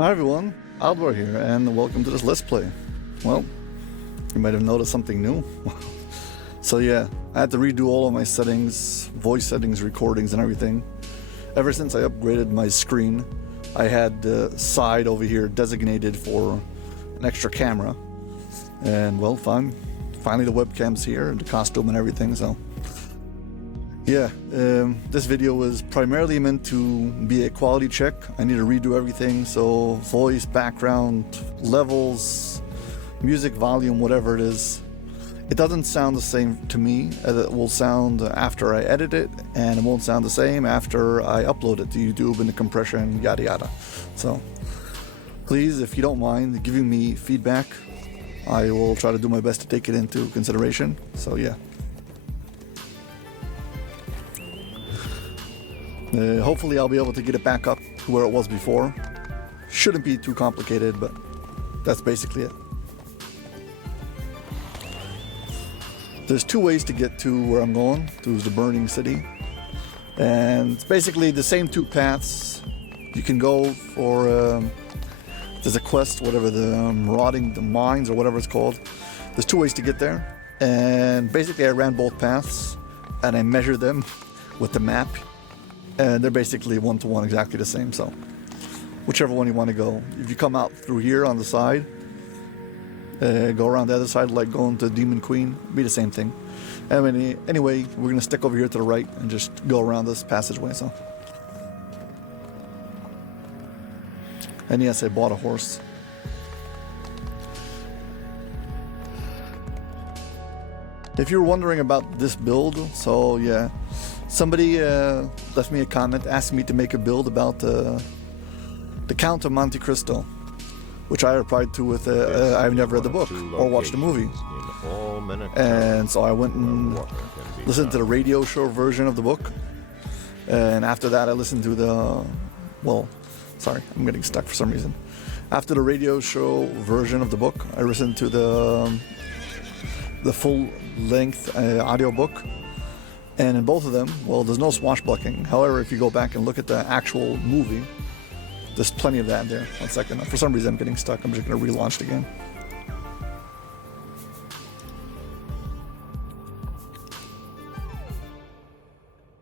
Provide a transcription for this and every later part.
Hi everyone, Aldbar here, and welcome to this Let's Play. Well, you might have noticed something new. So yeah, I had to redo all of my settings, voice settings, recordings, and everything. Ever since I upgraded my screen, I had the side over here designated for an extra camera. And well, finally the webcam's here, and the costume and everything, so... Yeah, this video was primarily meant to be a quality check. I need to redo everything, so voice, background, levels, music volume, whatever it is. It doesn't sound the same to me as it will sound after I edit it, and it won't sound the same after I upload it to YouTube and the compression, yada yada. So, please, if you don't mind giving me feedback, I will try to do my best to take it into consideration. So yeah. Hopefully I'll be able to get it back up to where it was before. Shouldn't be too complicated, but that's basically it. There's two ways to get to where I'm going, to the Burning City. And it's basically the same two paths. You can go for, there's a quest, whatever, the marauding, the mines or whatever it's called. There's two ways to get there. And basically I ran both paths and I measured them with the map. And they're basically one-to-one, exactly the same, so whichever one you want to go. If you come out through here on the side, go around the other side like going to Demon Queen, be the same thing. Anyway, we're going to stick over here to the right and just go around this passageway, so. And yes, I bought a horse. If you're wondering about this build, so yeah. Somebody left me a comment asking me to make a build about the Count of Monte Cristo, which I replied to with I've never read the book or watched the movie. And so I went and listened to the radio show version of the book. And after that I listened to the, well, sorry, I'm getting stuck for some reason. After the radio show version of the book, I listened to the full-length audiobook. And in both of them, well, there's no swashbuckling. However, if you go back and look at the actual movie, there's plenty of that there. 1 second. For some reason, I'm getting stuck. I'm just going to relaunch it again.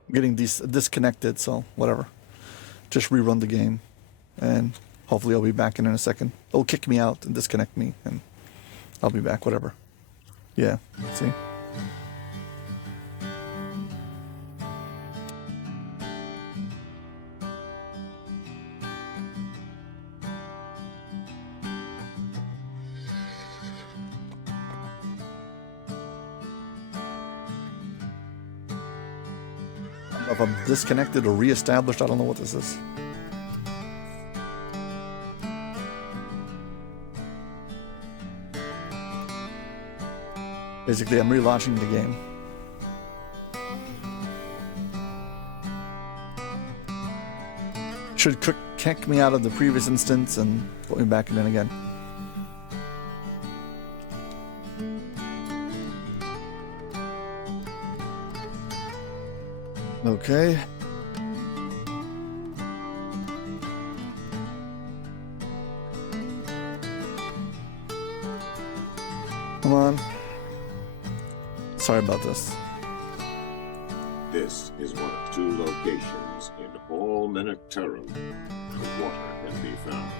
I'm getting disconnected, so whatever. Just rerun the game. And hopefully I'll be back in a second. It'll kick me out and disconnect me, and I'll be back, whatever. Yeah, see? If I'm disconnected or re-established, I don't know what this is. Basically, I'm relaunching the game. Should kick me out of the previous instance and put me back in again. Okay. Come on. Sorry about this. This is one of two locations in all Minas Tirith where water can be found.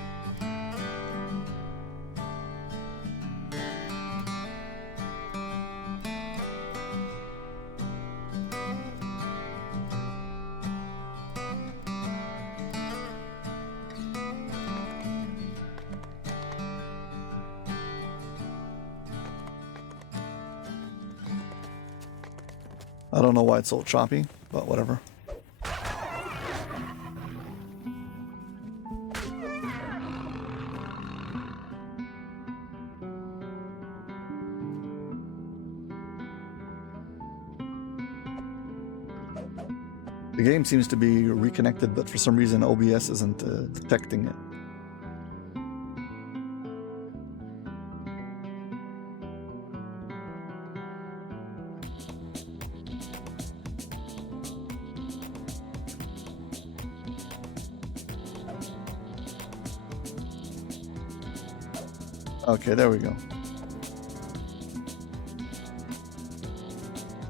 I don't know why it's so choppy, but whatever. The game seems to be reconnected, but for some reason OBS isn't detecting it. Okay, there we go.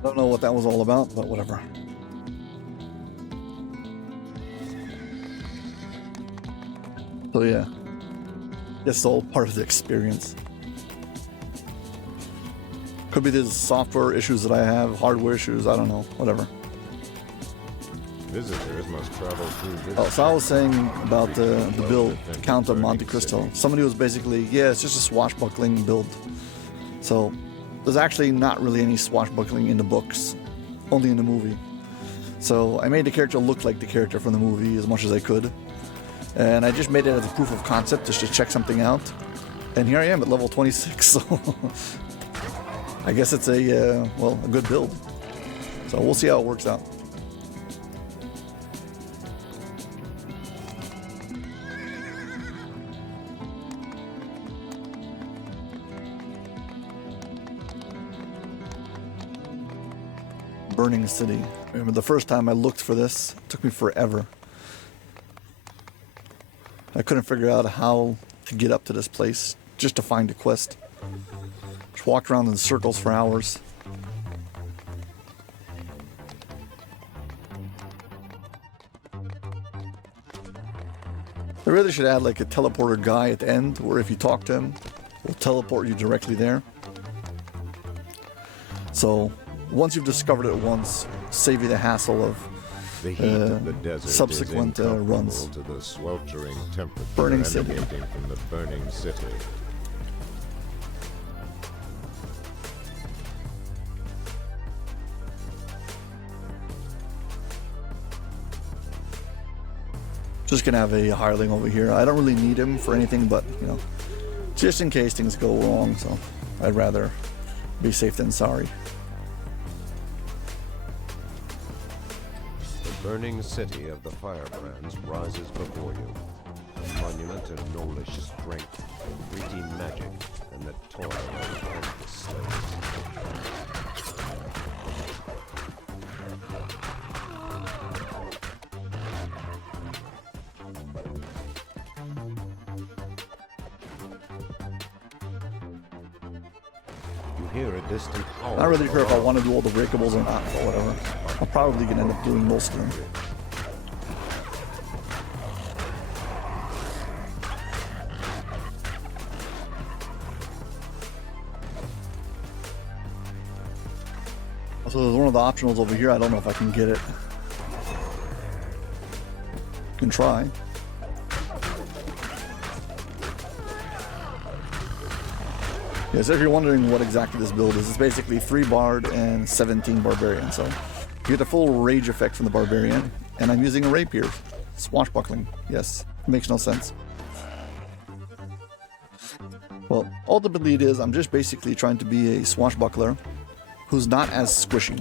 Don't know what that was all about, but whatever. So yeah, it's all part of the experience. Could be there's software issues that I have, hardware issues, I don't know, whatever. Visitors must travel through this. Oh, so I was saying about the build, Count of Monte Cristo. Somebody was basically, yeah, it's just a swashbuckling build. So there's actually not really any swashbuckling in the books, only in the movie. So I made the character look like the character from the movie as much as I could. And I just made it as a proof of concept just to check something out. And here I am at level 26, so I guess it's a good build. So we'll see how it works out. Burning City. I remember the first time I looked for this, it took me forever. I couldn't figure out how to get up to this place just to find a quest. Just walked around in circles for hours. They really should add like a teleporter guy at the end where if you talk to him, will teleport you directly there. So once you've discovered it once, save you the hassle of the heat of the desert subsequent is runs. to the sweltering temperature Burning City. emanating from the burning city. Just gonna have a hireling over here. I don't really need him for anything, but you know, just in case things go wrong. So I'd rather be safe than sorry. The burning city of the firebrands rises before you, a monument of gnollish strength, gritty magic, and the toil of endless slaves. You hear a distant howl. Not really sure if I want to do all the breakables or not, but whatever. I'm probably gonna end up doing most of them. So there's one of the optionals over here. I don't know if I can get it. Can try. Yeah, so if you're wondering what exactly this build is, it's basically 3 Bard and 17 Barbarian. So you get the full rage effect from the Barbarian, and I'm using a Rapier. Swashbuckling. Yes, it makes no sense. Well, ultimately it is, I'm just basically trying to be a swashbuckler who's not as squishy.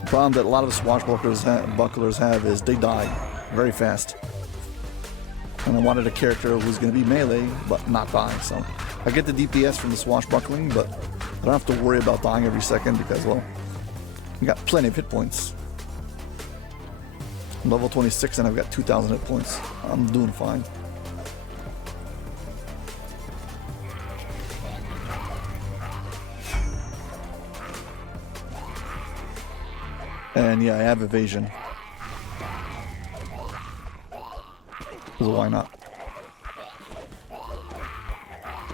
The problem that a lot of swashbucklers have is they die very fast. And I wanted a character who's going to be melee, but not die, so I get the DPS from the swashbuckling, but I don't have to worry about dying every second because, well, I got plenty of hit points. I'm level 26 and I've got 2,000 hit points. I'm doing fine. And yeah, I have evasion. So why not?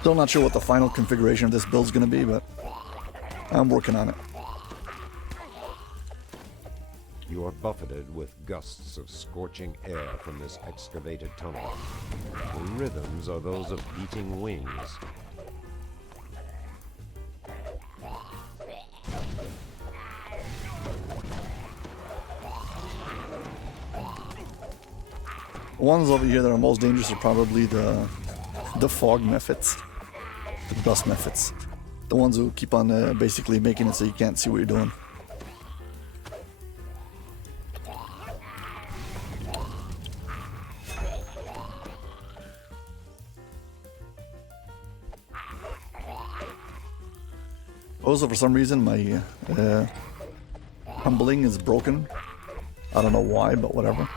Still not sure what the final configuration of this build's gonna be, but I'm working on it. You are buffeted with gusts of scorching air from this excavated tunnel. The rhythms are those of beating wings. The ones over here that are most dangerous are probably the fog methods, the dust methods. The ones who keep on basically making it so you can't see what you're doing. Also, for some reason, my humbling is broken. I don't know why, but whatever.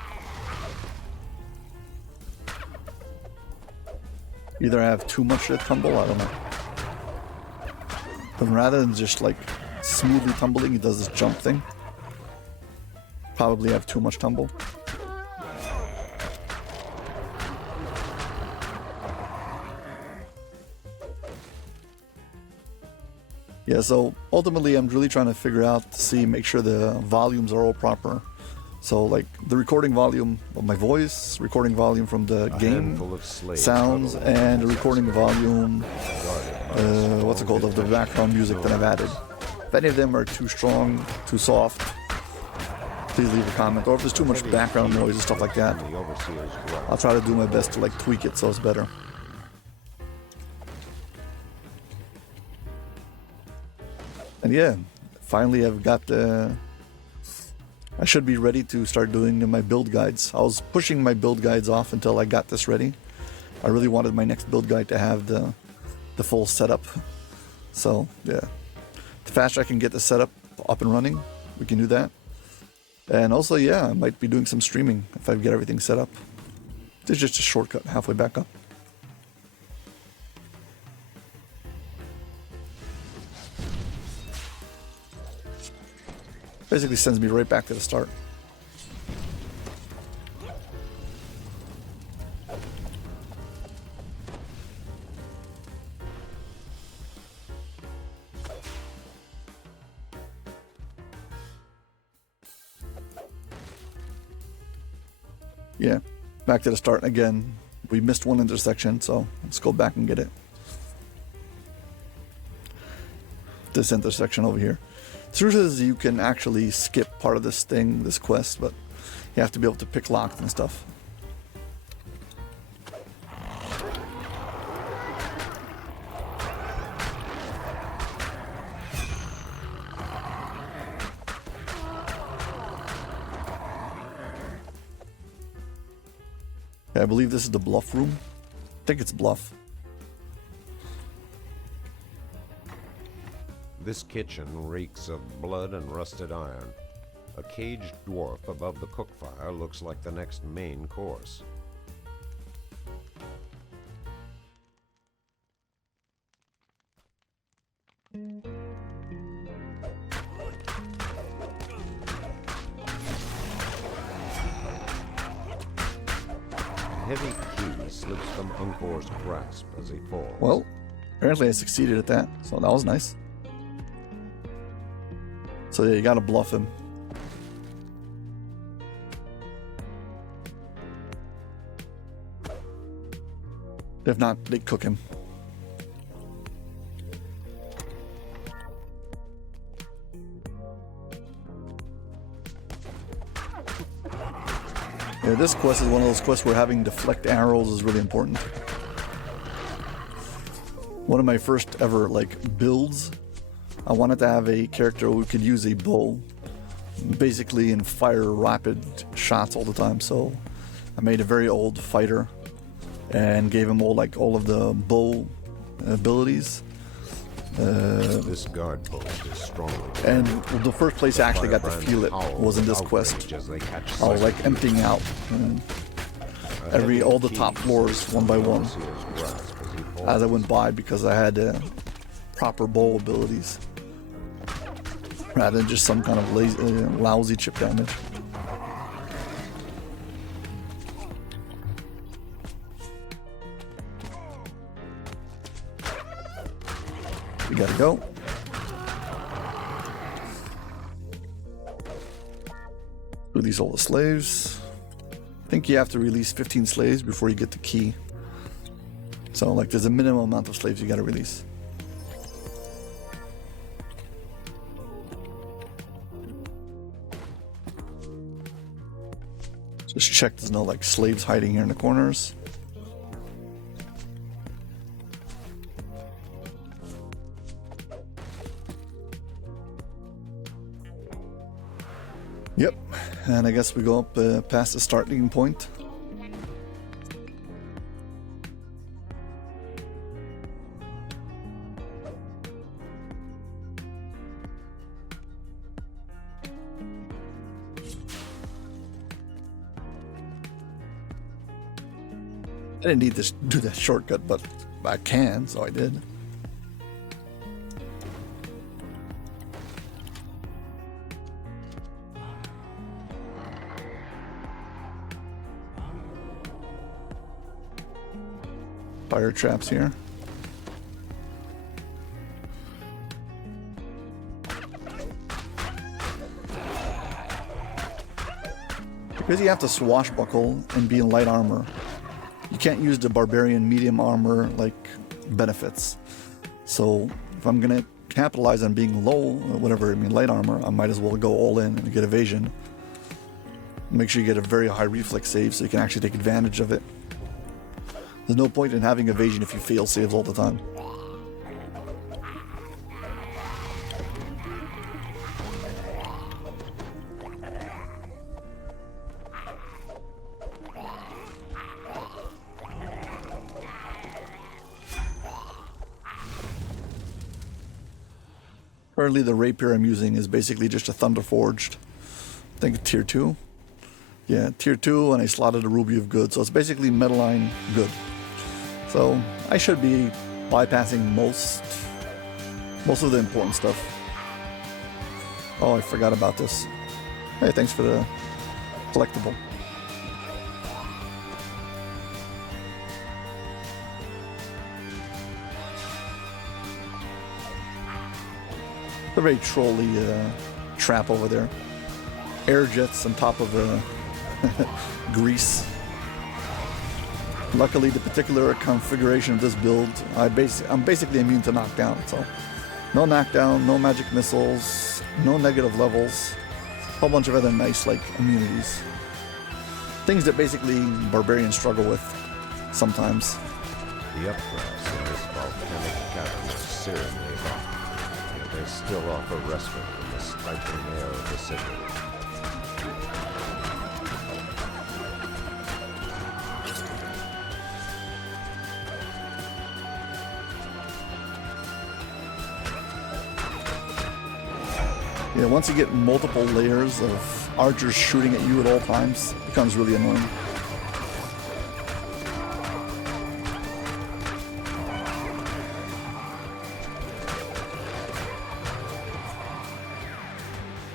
Either I have too much tumble, I don't know. But rather than just like smoothly tumbling, he does this jump thing. Probably have too much tumble. Yeah, so ultimately I'm really trying to figure out to make sure the volumes are all proper. So like the recording volume of my voice, recording volume from the game sounds, and the recording volume, what's it called, of the background music that I've added. If any of them are too strong, too soft, please leave a comment. Or if there's too much background noise and stuff like that, I'll try to do my best to like tweak it so it's better. And yeah, finally I've got I should be ready to start doing my build guides. I was pushing my build guides off until I got this ready. I really wanted my next build guide to have the full setup. So yeah, the faster I can get the setup up and running, we can do that. And also, yeah, I might be doing some streaming if I get everything set up. It's just a shortcut halfway back up. Basically sends me right back to the start. Yeah, back to the start again. We missed one intersection, so let's go back and get it. This intersection over here. The truth is, you can actually skip part of this quest, but you have to be able to pick locks and stuff. Yeah, I believe this is the bluff room. I think it's bluff. This kitchen reeks of blood and rusted iron. A caged dwarf above the cook fire looks like the next main course. A heavy key slips from Uncor's grasp as he falls. Well, apparently I succeeded at that, so that was nice. So yeah, you gotta bluff him. If not, they cook him. Yeah, this quest is one of those quests where having deflect arrows is really important. One of my first ever builds, I wanted to have a character who could use a bow, basically, and fire rapid shots all the time. So I made a very old fighter and gave him all of the bow abilities. This guard post is strongly. And the first place I actually got to feel it was in this quest. I was emptying out all the top floors one by one as I went by, because I had proper bow abilities rather than just some kind of lousy chip damage. We gotta go. Release all the slaves. I think you have to release 15 slaves before you get the key. So there's a minimum amount of slaves you gotta release. Just check there's no slaves hiding here in the corners. Yep, and I guess we go up past the starting point. didn't need to do that shortcut, but I can, so I did. Fire traps here. Because you have to swashbuckle and be in light armor, you can't use the barbarian medium armor like benefits. So if I'm gonna capitalize on being low, whatever, I mean light armor, I might as well go all in and get evasion. Make sure you get a very high reflex save so you can actually take advantage of it. There's no point in having evasion if you fail saves all the time. Currently the rapier I'm using is basically just a Thunder Forged. I think tier 2. Yeah, tier 2, and I slotted a Ruby of Good, so it's basically Metalline Good. So I should be bypassing most of the important stuff. Oh, I forgot about this. Hey, thanks for the collectible. A very trolly trap over there. Air jets on top of grease. Luckily, the particular configuration of this build, I'm basically immune to knockdown. So, no knockdown, no magic missiles, no negative levels, a whole bunch of other nice like immunities. Things that basically barbarians struggle with sometimes. The updrafts in this volcanic cavern are searingly hot. They still offer respite from the stifling air of the city. Yeah, once you get multiple layers of archers shooting at you at all times, it becomes really annoying.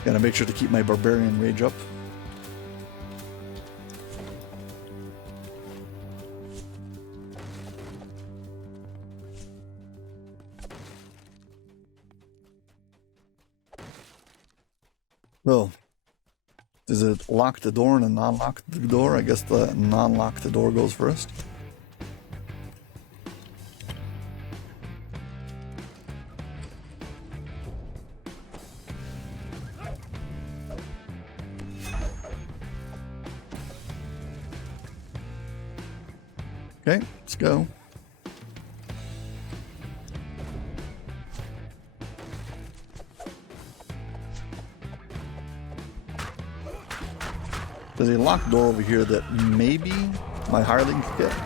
Gotta make sure to keep my barbarian rage up. So, does it lock the door and then non-lock the door? I guess the non-lock the door goes first. Okay, let's go. There's a locked door over here that maybe my hireling could get.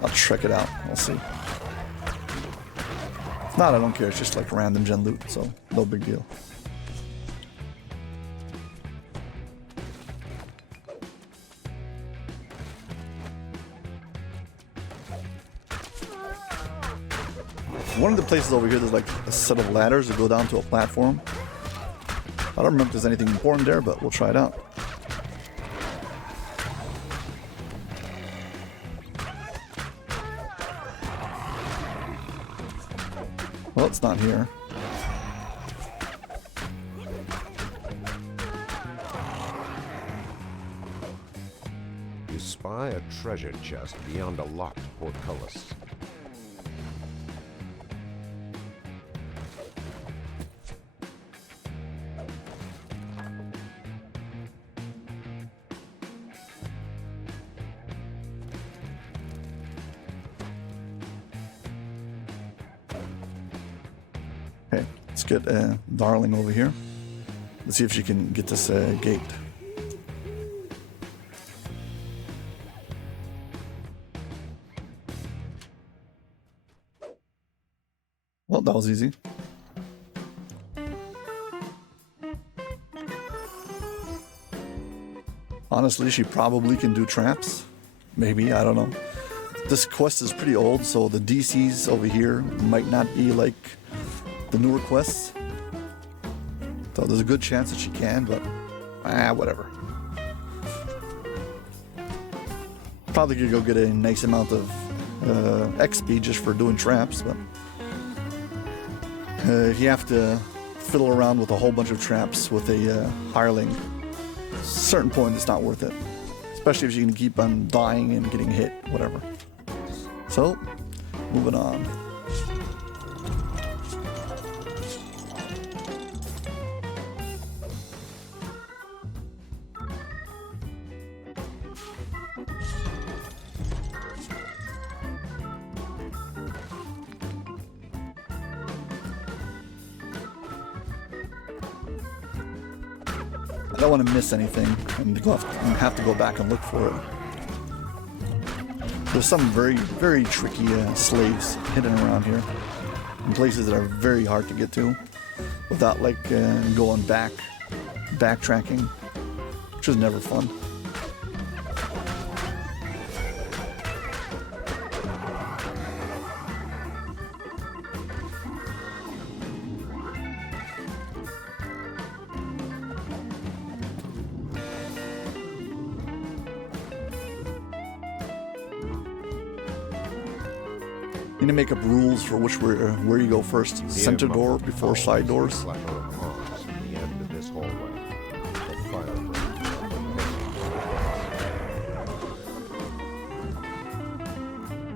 I'll check it out. We'll see. If not, I don't care. It's just like random gen loot, so no big deal. One of the places over here, there's like a set of ladders that go down to a platform. I don't remember if there's anything important there, but we'll try it out. Well, it's not here. You spy a treasure chest beyond a locked portcullis. Okay, let's get Darling over here. Let's see if she can get this gate. Well, that was easy. Honestly, she probably can do traps. Maybe, I don't know. this quest is pretty old, so the DCs over here might not be like the newer quests. So there's a good chance that she can, but whatever. Probably could go get a nice amount of XP just for doing traps, but you have to fiddle around with a whole bunch of traps with a hireling. At a certain point, it's not worth it, especially if you can keep on dying and getting hit, whatever. So, moving on. I don't want to miss anything and have to go back and look for it. There's some very, very tricky slaves hidden around here in places that are very hard to get to without like going backtracking, which is never fun. You need to make up rules for where you go first. Center door before side doors. Clatter of arms at the end of this hallway. The fire brands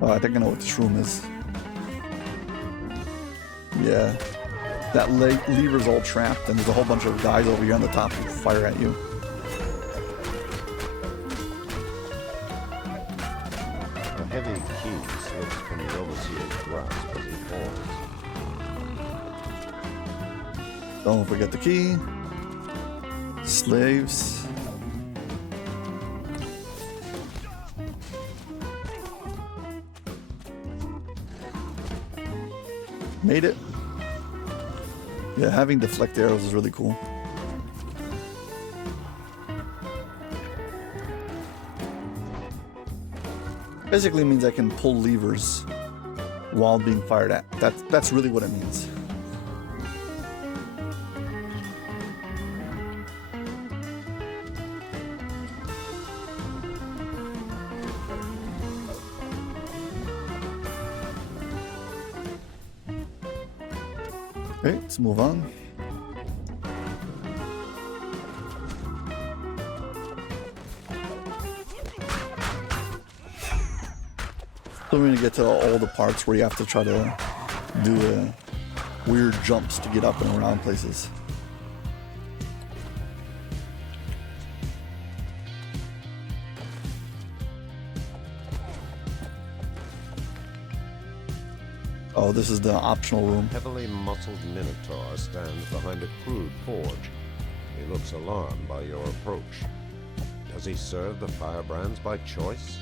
are Oh, I think I know what this room is. Yeah. That lever's all trapped, and there's a whole bunch of guys over here on the top who fire at you. A heavy key slips from the overseer's grasp as he falls. Don't forget the key. Slaves. Made it. Yeah, having deflect arrows is really cool. Basically means I can pull levers while being fired at. That's really what it means. Okay, let's move on. So we're going to get to all the parts where you have to try to do weird jumps to get up and around places. Oh, this is the optional room. Heavily muscled Minotaur stands behind a crude forge. He looks alarmed by your approach. Does he serve the firebrands by choice?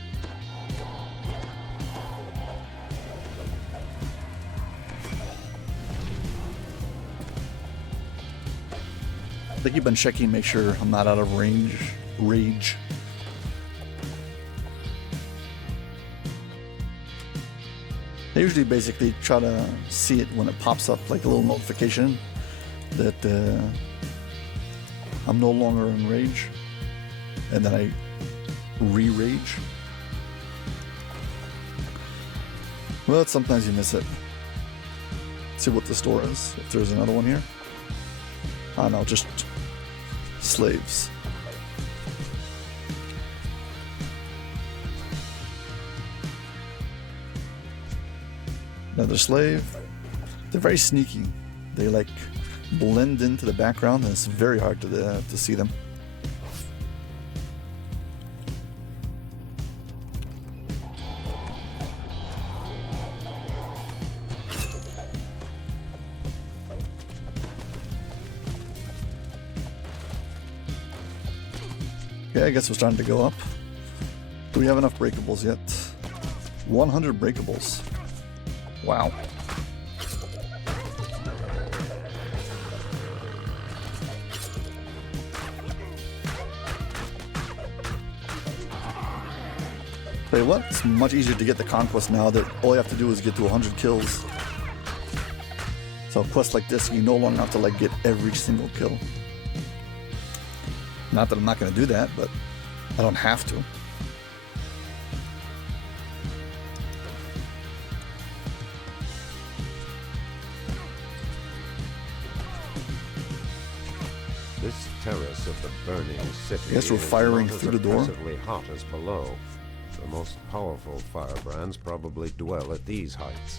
I keep on checking, make sure I'm not out of rage. I usually basically try to see it when it pops up, like a little notification that I'm no longer in rage, and then I re-rage. Well, sometimes you miss it. Let's see what the store is, if there's another one here. Ah, no, just slaves. Another slave. They're very sneaky. They like blend into the background, and it's very hard to see them. Okay, I guess we're starting to go up. Do we have enough breakables yet? 100 breakables. Wow. Tell you what, it's much easier to get the conquest now that all you have to do is get to 100 kills. So quests like this, you no longer have to like get every single kill. Not that I'm not going to do that, but I don't have to. This terrace of the burning city I guess we're firing through the door. is not as oppressively hot as below. The most powerful firebrands probably dwell at these heights.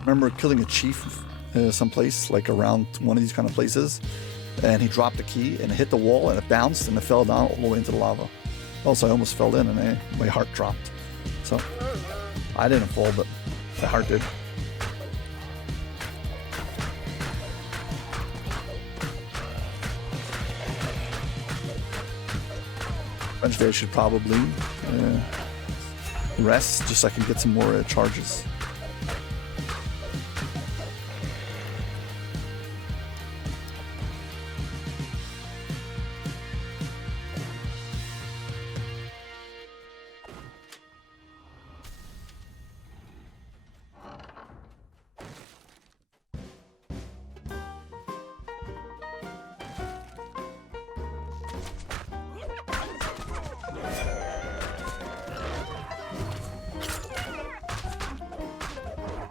Remember killing a chief someplace, like around one of these kind of places, and he dropped the key and it hit the wall and it bounced and it fell down all the way into the lava. Also, I almost fell in and my heart dropped. So, I didn't fall, but the heart did. Eventually I should probably rest just so I can get some more charges.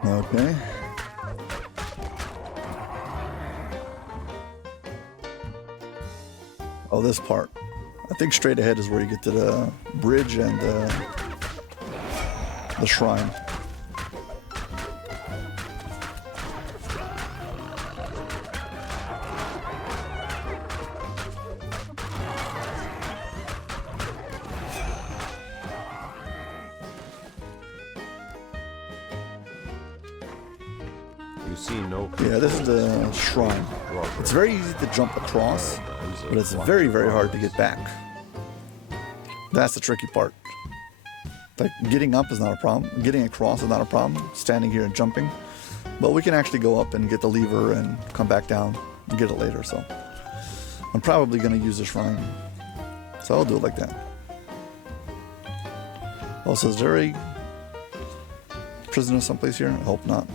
Okay. Oh, this part. I think straight ahead is where you get to the bridge and the shrine. You see no Yeah, this is the shrine. It's very easy to jump across, but it's very, very hard to get back. That's the tricky part. Like, getting up is not a problem. Getting across is not a problem. Standing here and jumping. But we can actually go up and get the lever and come back down and get it later, so. I'm probably going to use the shrine. So I'll do it like that. Also, is there a prisoner someplace here? I hope not.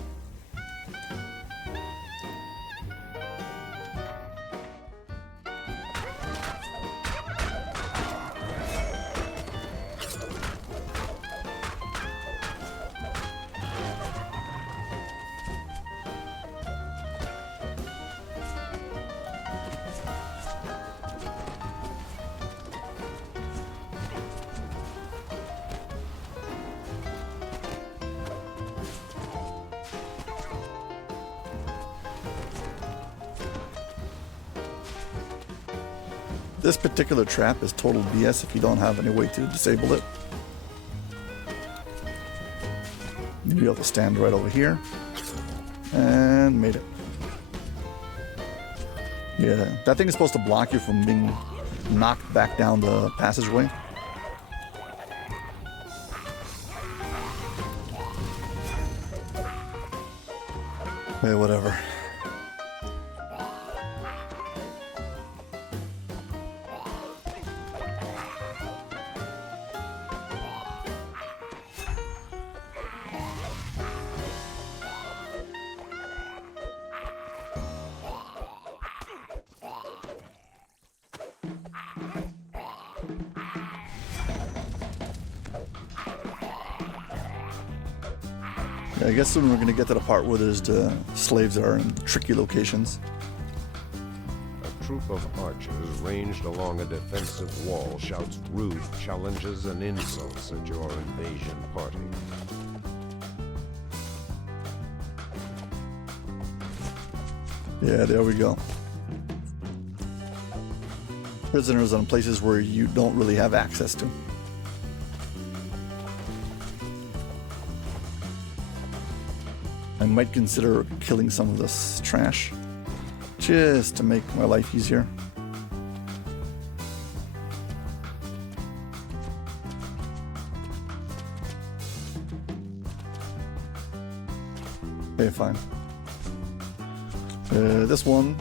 This particular trap is total BS if you don't have any way to disable it. You'll be able to stand right over here. And made it. Yeah, that thing is supposed to block you from being knocked back down the passageway. Hey, whatever. I guess soon we're going to get to the part where there's the slaves that are in tricky locations. A troop of archers ranged along a defensive wall shouts rude challenges and insults at your invasion party. Yeah, there we go. Prisoners on places where you don't really have access to. I might consider killing some of this trash, just to make my life easier. Okay, fine. This one,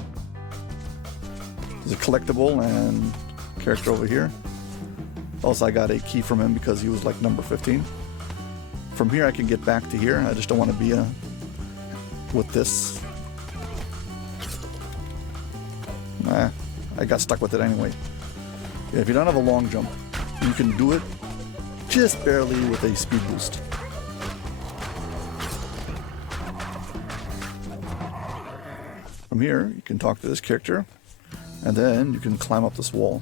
There's a collectible and character over here. Also, I got a key from him because he was like number 15. From here, I can get back to here. I just don't want to be with this. Nah, I got stuck with it anyway. Yeah, if you don't have a long jump, you can do it just barely with a speed boost. From here, you can talk to this character, and then you can climb up this wall.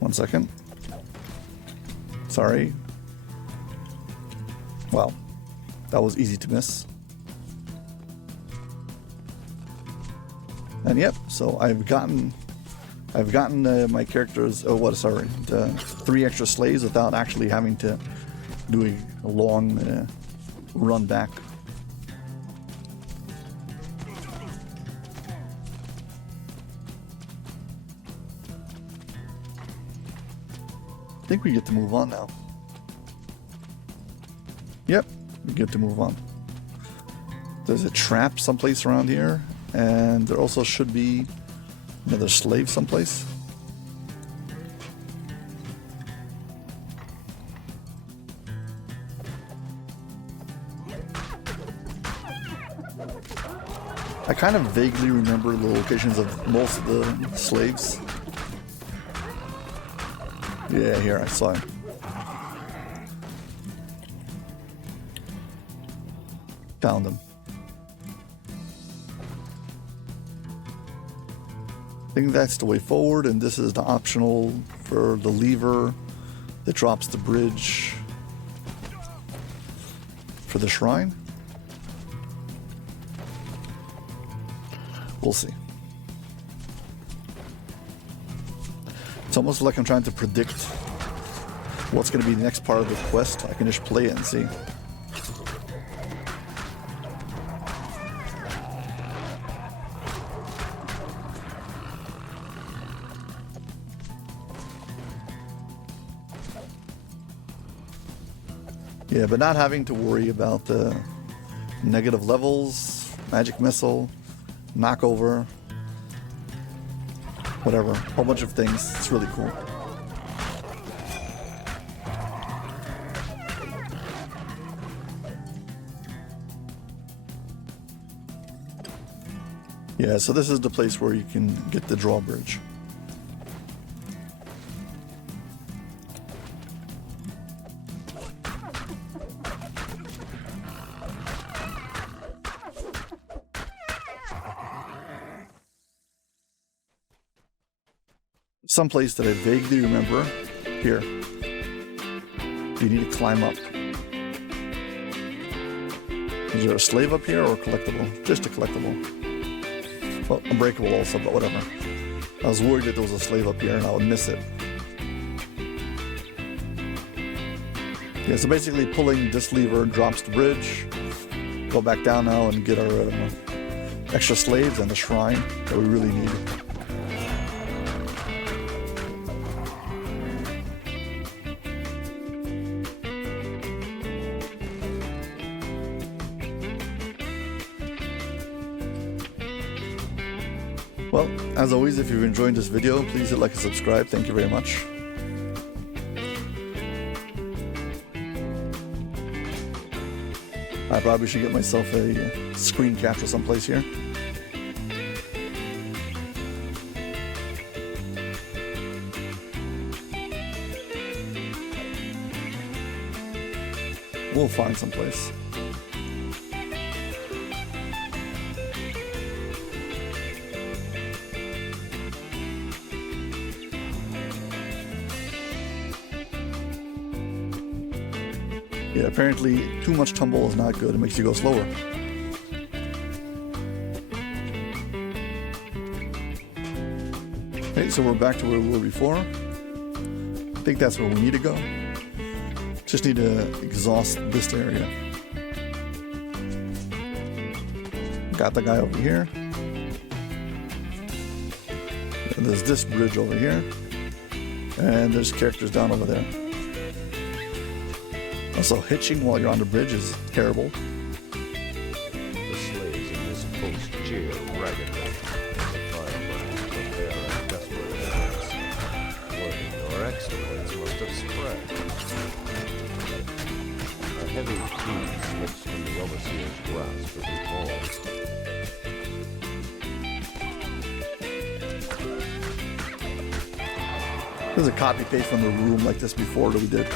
1 second. Sorry. Wow, that was easy to miss. And yep, so I've gotten my characters. Oh, what? Sorry, the 3 extra slaves without actually having to do a long run back. I think we get to move on now. Yep, we get to move on. There's a trap someplace around here, and there also should be another slave someplace. I kind of vaguely remember the locations of most of the slaves. Yeah, here, I saw him. Found him. I think that's the way forward, and this is the optional for the lever that drops the bridge for the shrine. We'll see. It's almost like I'm trying to predict what's going to be the next part of the quest. I can just play it and see. Yeah, but not having to worry about the negative levels, magic missile, knockover, whatever, a whole bunch of things. It's really cool. Yeah, so this is the place where you can get the drawbridge. Someplace that I vaguely remember. Here. You need to climb up. Is there a slave up here or a collectible? Just a collectible. Well, unbreakable also, but whatever. I was worried that there was a slave up here and I would miss it. Yeah, so basically pulling this lever drops the bridge. Go back down now and get our extra slaves and the shrine that we really need. Well, as always, if you've enjoyed this video, please hit like and subscribe. Thank you very much. I probably should get myself a screen capture someplace here. We'll find someplace. Yeah, apparently too much tumble is not good. It makes you go slower. Okay, so we're back to where we were before. I think that's where we need to go. Just need to exhaust this area. Got the guy over here. And there's this bridge over here. And there's characters down over there. Also, hitching while you're on the bridge is terrible. The slaves in this post jeer raggedly as the firebrands prepare a desperate defense. Word of your exploits must have spread. A heavy key slips from the overseer's grasp as he falls. There's a copy paste from the room like this before that we did.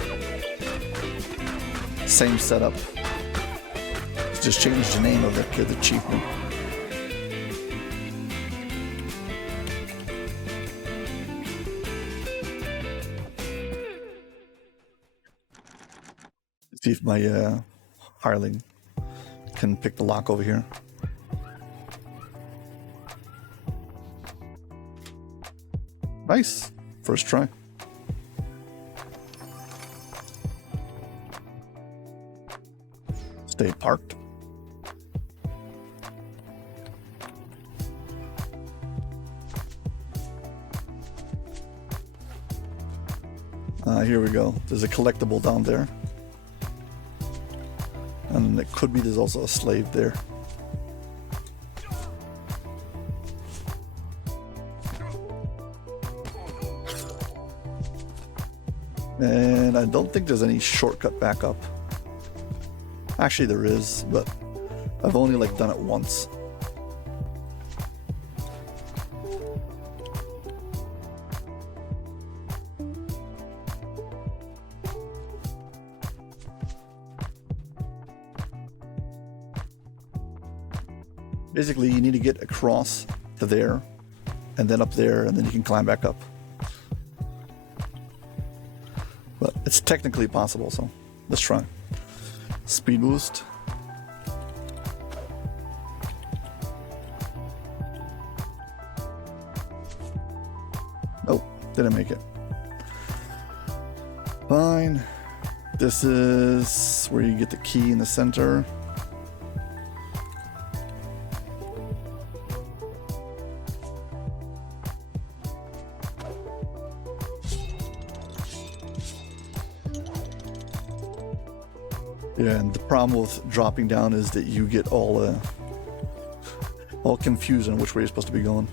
Same setup. Just changed the name of the achievement. See if my hireling can pick the lock over here. Nice. First try. Stay parked. Here we go. There's a collectible down there. And it could be there's also a slave there. And I don't think there's any shortcut back up. Actually there is, but I've only like done it once. Basically you need to get across to there and then up there and then you can climb back up. But it's technically possible, so let's try. Speed boost. Nope, didn't make it. Fine. This is where you get the key in the center. Yeah, and the problem with dropping down is that you get all confused on which way you're supposed to be going.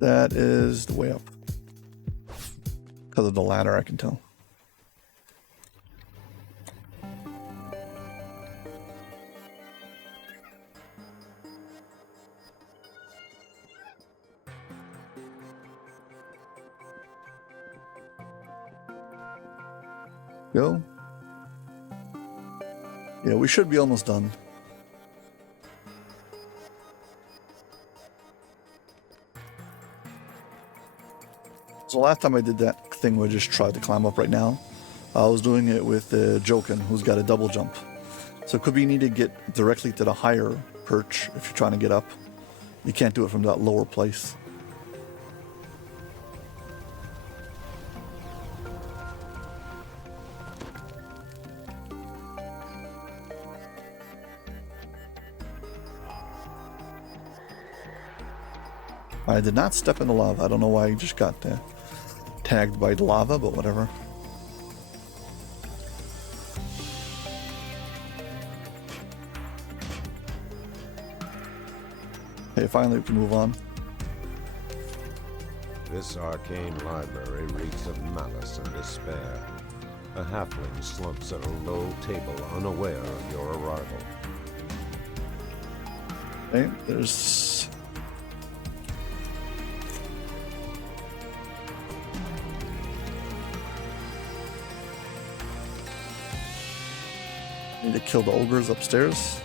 That is the way up. Because of the ladder, I can tell. Go. Yeah, we should be almost done. So last time I did that thing where I just tried to climb up right now, I was doing it with Jokin, who's got a double jump. So it could be you need to get directly to the higher perch if you're trying to get up. You can't do it from that lower place. I did not step in the lava. I don't know why I just got tagged by the lava, but whatever. Okay, finally we can move on. This arcane library reeks of malice and despair. A halfling slumps at a low table, unaware of your arrival. Okay, there's... Need to kill the ogres upstairs.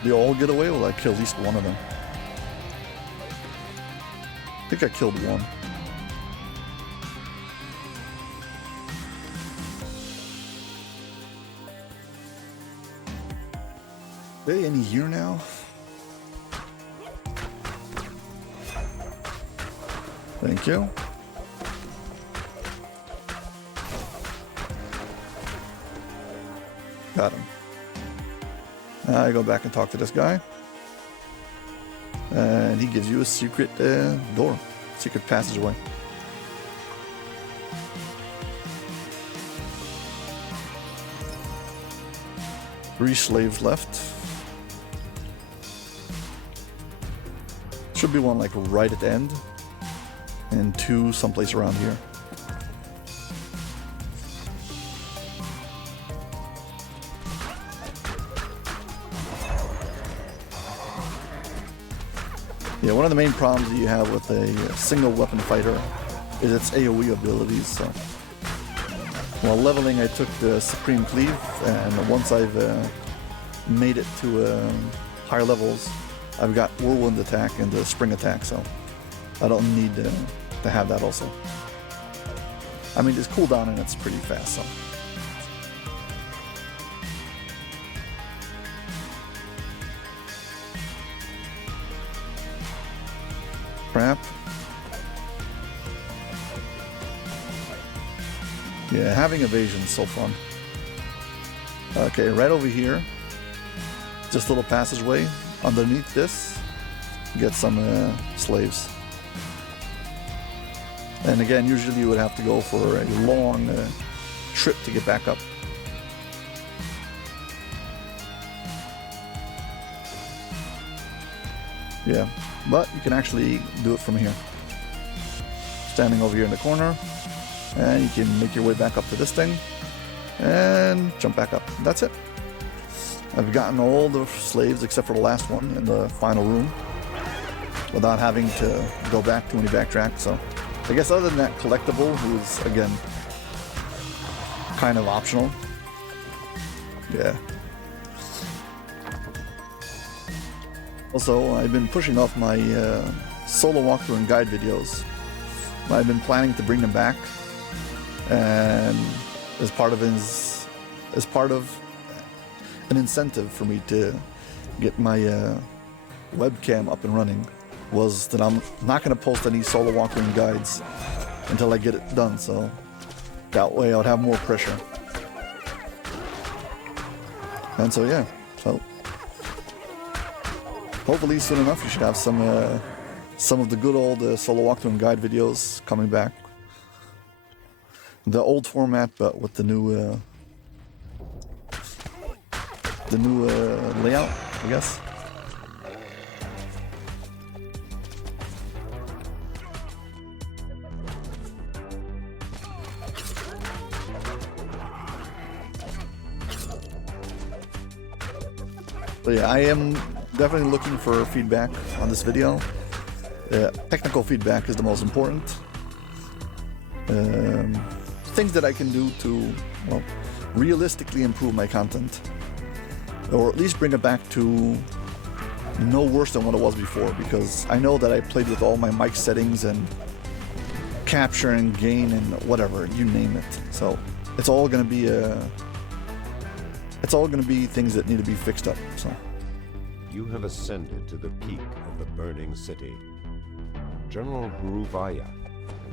Do you all get away, or will I kill at least one of them? I think I killed one. Are they any here now? Thank you. got him. I go back and talk to this guy. And he gives you a secret door, secret passageway. Three slaves left. Should be one like right at the end, and two someplace around here. Yeah, one of the main problems that you have with a single weapon fighter is its AoE abilities. So, while leveling, I took the Supreme Cleave, and once I've made it to higher levels, I've got Whirlwind Attack and the Spring Attack, so I don't need to have that also. I mean, it's cooldown and it's pretty fast, so. Crap. Yeah, having evasion is so fun. Okay, right over here, just a little passageway. Underneath this, get some slaves. And again, usually you would have to go for a long trip to get back up. Yeah, but you can actually do it from here. Standing over here in the corner, and you can make your way back up to this thing, and jump back up. That's it. I've gotten all the slaves except for the last one in the final room without having to go back to any backtrack. So I guess other than that collectible, who's again kind of optional. Yeah. Also, I've been pushing off my solo walkthrough and guide videos. I've been planning to bring them back, and as part of an incentive for me to get my webcam up and running was that I'm not going to post any solo walkthrough and guides until I get it done, so that way I would have more pressure. And so yeah, so hopefully soon enough you should have some of the good old solo walkthrough and guide videos coming back. The old format, but with the new layout, I guess. So yeah, I am definitely looking for feedback on this video. Technical feedback is the most important. Things that I can do to, well, realistically improve my content, or at least bring it back to no worse than what it was before, because I know that I played with all my mic settings and capture and gain and whatever, you name it. So it's all going to be things that need to be fixed up. So You have ascended to the peak of the burning city. General Hruvaya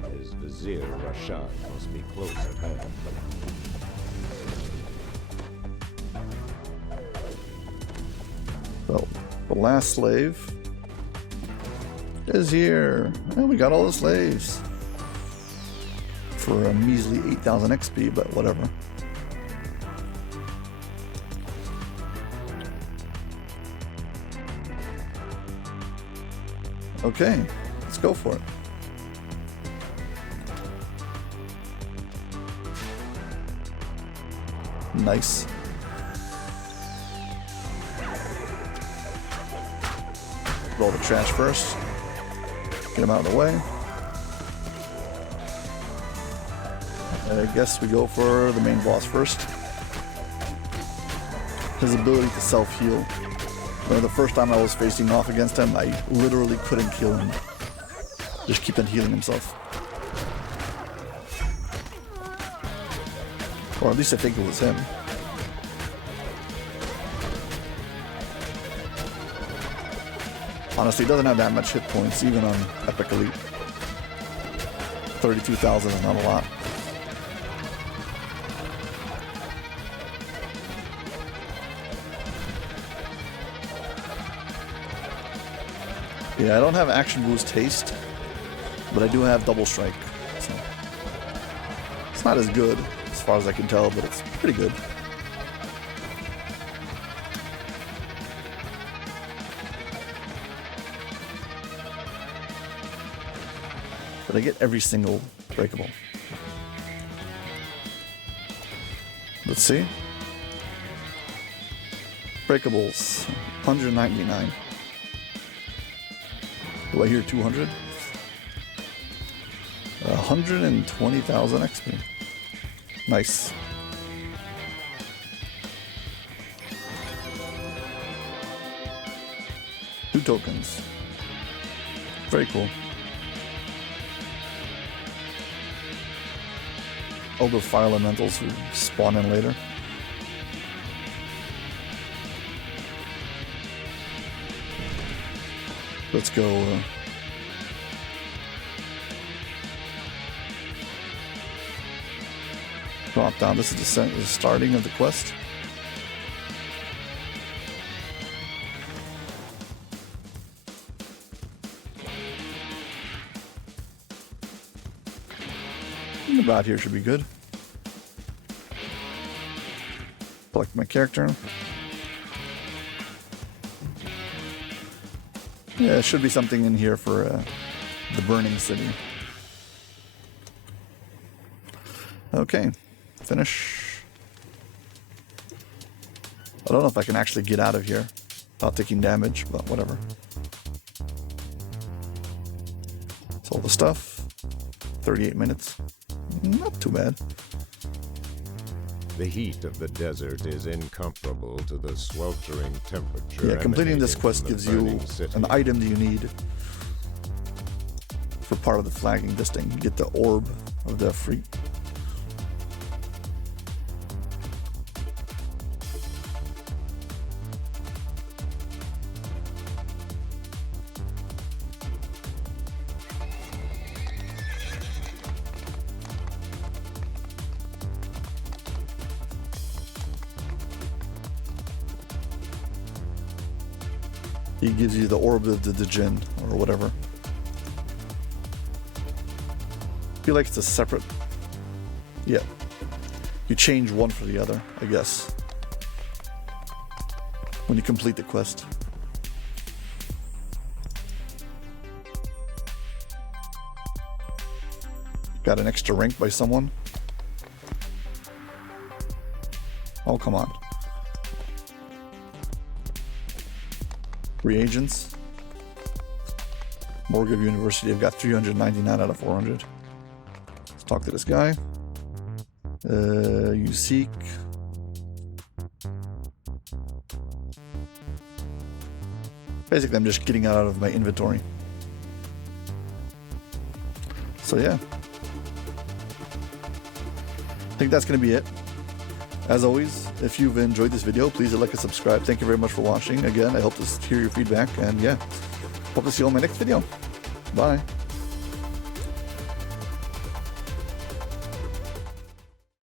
and his vizier Rashad must be close at hand. Well, the last slave is here. And we got all the slaves for a measly 8,000 XP, but whatever. Okay, let's go for it. Nice. Roll the trash first. Get him out of the way. I guess we go for the main boss first. His ability to self-heal. The first time I was facing off against him, I literally couldn't kill him. Just keep on healing himself. Or at least I think it was him. Honestly, he doesn't have that much hit points, even on Epic Elite. 32,000 is not a lot. Yeah, I don't have action boost haste, but I do have double strike. So it's not as good as far as I can tell, but it's pretty good. But I get every single breakable. Let's see. Breakables, 199. Do I hear 200? 120,000 XP. Nice. Two tokens. Very cool. All the fire elementals who spawn in later. Let's go. Drop down. This is the starting of the quest. About here should be good. Select my character. Yeah, there should be something in here for the burning city. Okay, finish. I don't know if I can actually get out of here without taking damage, but whatever. That's all the stuff. 38 minutes. Not too bad. The heat of the desert is incomparable to the sweltering temperature. Yeah, completing this quest gives you an item that you need for part of the flagging this thing. You get the orb of the free. He gives you the orb of the djinn or whatever. I feel like it's a separate. Yeah. You change one for the other, I guess. When you complete the quest. Got an extra rank by someone. Oh, come on. Reagents. Morgue University, I've got 399 out of 400. Let's talk to this guy. You seek. Basically, I'm just getting it out of my inventory. So yeah. I think that's going to be it. As always, if you've enjoyed this video, please like and subscribe. Thank you very much for watching. Again, I hope to hear your feedback. And yeah, hope to see you on my next video. Bye.